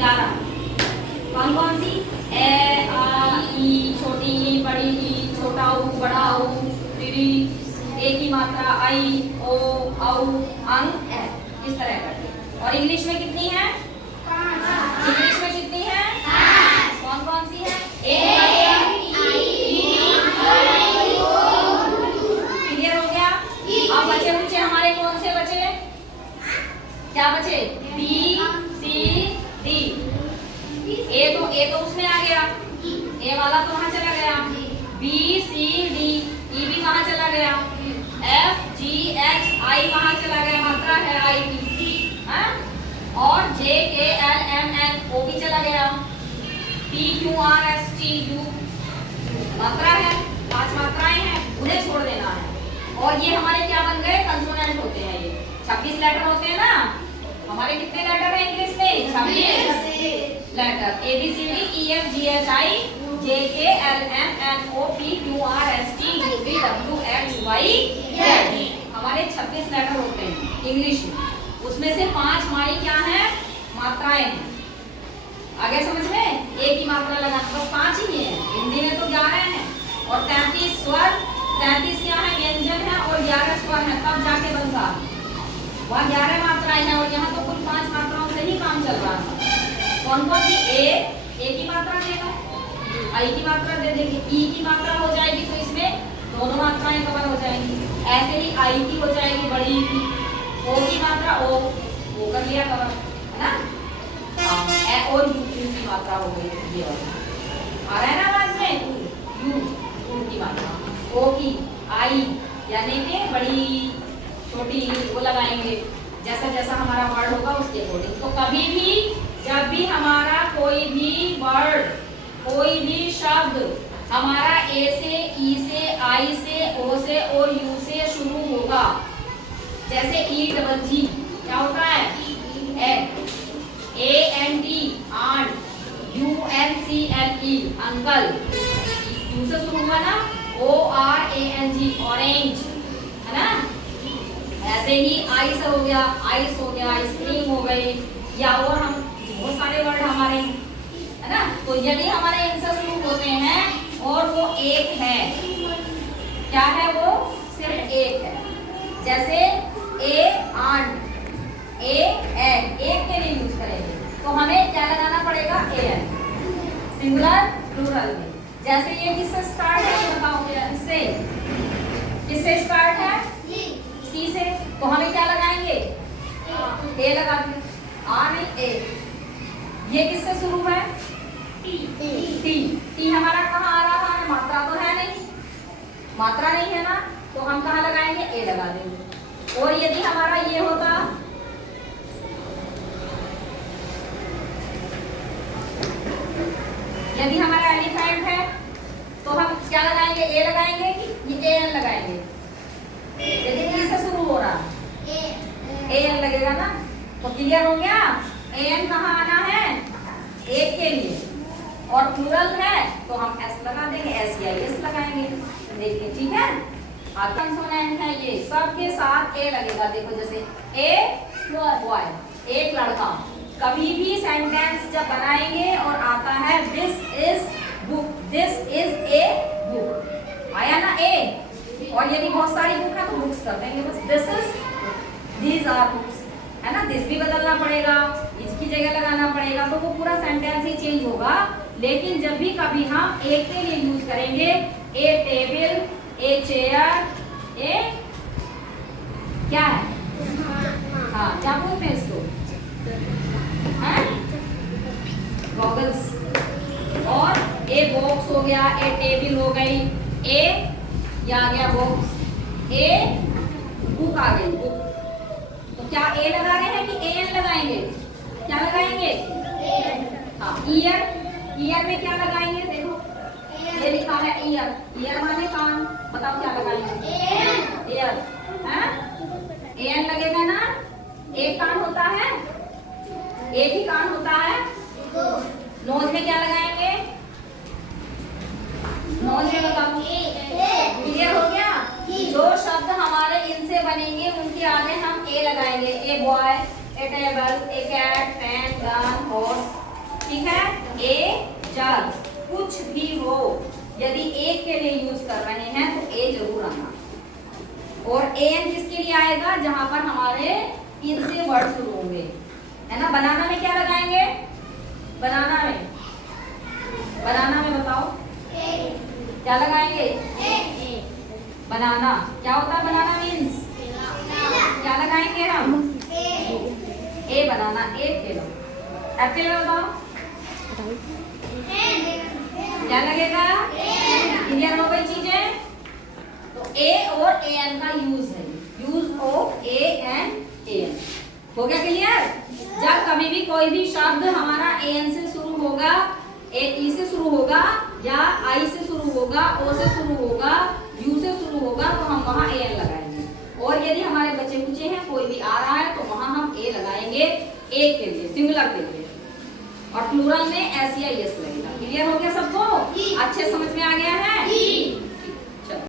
11। कौन कौन सी? ए, आ, ई, छोटी ई, बड़ी ई, छोटा ऊ, बड़ा ऊ, री, ए की मात्रा आई, ओ, औ, अंग, ए, इस तरह करके। और इंग्लिश में कितनी है? इंग्लिश में कितनी है? कौन कौन सी है? क्लियर हो गया? अब बचे बचे हमारे कौन से बचे? क्या बचे? B, C, D. ए तो उसमें आ गया, ए वाला तो वहां चला गया। बी, सी, डी, ई भी वहां चला गया। एफ, जी, एच, आई वहां चला गया, मात्रा है आई की, और जे, के, एल, एम, एन, ओ भी चला गया। P, Q, R, S, T, U मात्रा है, 5 मात्राएं हैं, उन्हें छोड़ देना है। और ये हमारे क्या बन गए? कंसोनेंट होते हैं। ये 26 लेटर होते हैं ना। हमारे कितने लेटर हैं इंग्लिश में? 26 letter. A B C D E F G H I J K L M N O P Q R S T U V W X Y Z, हमारे 26 लेटर होते हैं इंग्लिश में। उसमें से 5 हमारी क्या है? मात्राएं हैं। आगे समझ में? एक ही मात्रा लगाना, बस 5 ही है। हिंदी में तो 11 है और 33 स्वर, 33 क्या है? व्यंजन है और 11 स्वर है, तब जाके बनता। वहाँ 11 मात्राएं हैं और यहाँ तो कुल 5 मात्राओं से ही काम चल रहा है। कौन कौन सी? ए की मात्रा देगा, आई की मात्रा दे देंगे, ई की मात्रा हो जाएगी तो इसमें दोनों मात्राएं कवर हो जाएंगी। ऐसे ही आई की हो जाएगी, बड़ी ई की। ओ की मात्रा ओ कर लिया कवर, है ना? ए और यू की मात्रा हो गई, ये वाला आ रहा है ना आवाज में? यू की मात्रा, ओ की, आई यानी कि बड़ी छोटी वो लगाएंगे, जैसा जैसा हमारा वर्ड होगा उसके अकॉर्डिंग। तो कभी भी जब भी हमारा कोई भी वर्ड, कोई भी शब्द हमारा ए से, ई से, आई से, ओ से और यू से शुरू होगा, जैसे ई डबल जी क्या होता है? A N T ant, U N C L E uncle, U से शुरू हुआ ना, O R A N G orange, है ना? ऐसे ही आई से हो गया, आइस हो गया, आइसक्रीम हो गई, या और हम बहुत सारे वर्ड हमारे, है ना? तो यदि हमारे इनसे शुरू होते हैं और वो एक है, क्या है वो? सिर्फ एक है। जैसे ए आंट, ए एग, एक के लिए यूज करेंगे तो हमें क्या लगाना पड़ेगा? ए एन, सिंगुलर प्लूरल में। जैसे ये किससे स्टार्ट है ये बताओ मुझे, इससे किससे स्टार्ट है? सी से, तो हमें क्या लगाएंगे? ए लगा दिए, आ नहीं ए। ये किससे शुरू है? टी हमारा कहाँ आ रहा है? मात्रा तो है नहीं, मात्रा नहीं है ना, तो हम कहाँ लगाएंगे? ए लगा देंगे। और यदि हमारा ये होता, यदि हमारा एलिफेंट है तो हम क्या लगाएंगे? ए लगाएंगे कि ए एन लगाएंगे? लेकिन इससे शुरू हो रहा ए एन लगेगा ना। तो क्लियर हो गया? ए एन कहाँ आना है? एक के लिए, और प्लूरल है तो हम एस लगा देंगे, एस या एस लगाएंगे। देखिए ठीक है, कंसोनेंट है ये, सबके साथ ए लगेगा। देखो जैसे ए बॉय, एक लड़का। कभी भी सेंटेंस जब बनाएंगे और आता है this is book, this is a book, आया ना ए। और यदि बहुत सारी बुक है तो बुक्स कर देंगे बस, this is, these are books, है ना? दिस भी बदलना पड़ेगा, इसकी जगह लगाना पड़ेगा, तो वो पूरा सेंटेंस ही चेंज होगा। लेकिन जब भी कभी हम एक के लिए यूज करेंगे, ए टेबल, ए चेयर, ए क्या है? हाँ क्या बोलते हैं इसको? गॉगल्स। और ए बॉक्स हो गया, ए टेबल हो गई, ए या आ गया बॉक्स, ए बुक आ गई, बुक। तो क्या ए लगा रहे हैं कि ए एन लगाएंगे? क्या लगाएंगे? हाँ, ईयर, ईयर में क्या लगाएंगे? देखो ये लिखा है ईयर, ईयर माने कान, बताओ क्या लगाएंगे? ईयर, हैं? ए एन लगेगा ना? एक कान होता है, एक ही कान होता है। नोज में क्या लगाएंगे? नोज में बताओ। क्लियर हो गया? जो शब्द हमारे इनसे बनेंगे उनके आगे हम ए लगाएंगे। A boy, a table, a cat, pen, gun, horse, ठीक है, ए जग, कुछ भी हो, यदि एक के लिए यूज कर रहे हैं तो ए जरूर आना। और एन किसके लिए आएगा, जहां पर हमारे इनसे वर्ड शुरू होंगे, है ना। बनाना में क्या लगाएंगे, बनाना में बताओ क्या लगाएंगे, बनाना। क्या होता है बनाना मीन्स, क्या लगाएंगे हम, ए बनाना, एप्पल। एप्पल में बताओ क्या लगेगा, क्लियर हो गई चीजें। तो ए और ए एन का यूज है, use of a and a an, हो गया क्लियर। जब कभी भी कोई भी शब्द हमारा ए एन से शुरू होगा, ए ई से शुरू होगा, या आई से शुरू होगा, ओ से शुरू होगा, यू से शुरू होगा, तो हम वहाँ ए एन लगाएंगे। और यदि हमारे बच्चे कुचे हैं, कोई भी आ रहा है, तो वहाँ हम ए लगाएंगे, एक के लिए, सिंगुलर के लिए। और प्लूरल में एस या यस लगेगा। क्लियर हो गया सबको।